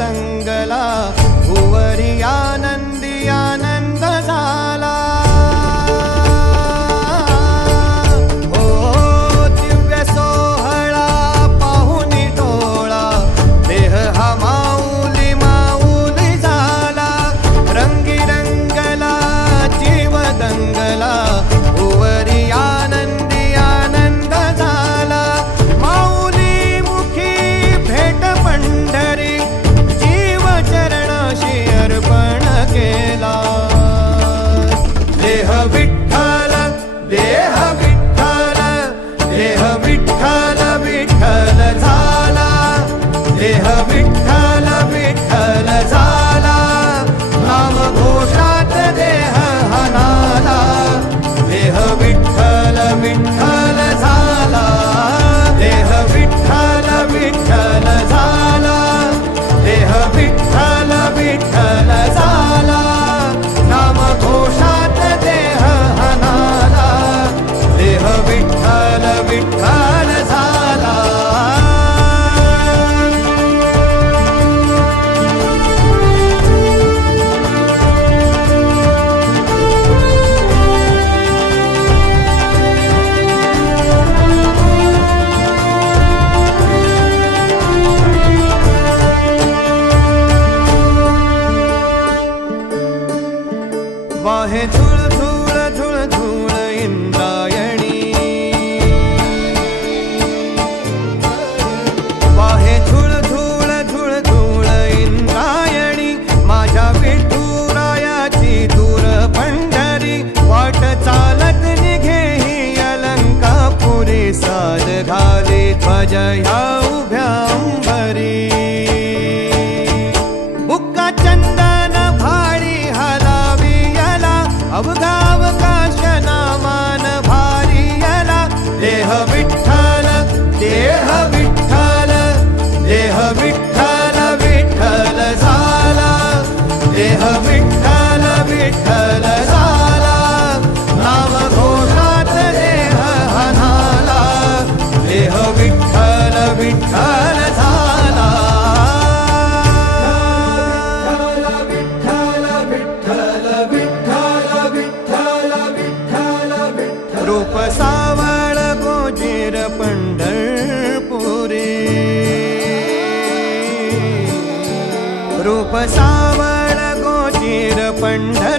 दंगला भुवरिया विठ्ठल विठ्ठल जा. Yeah. सावळ गोजीर पंढरपुरे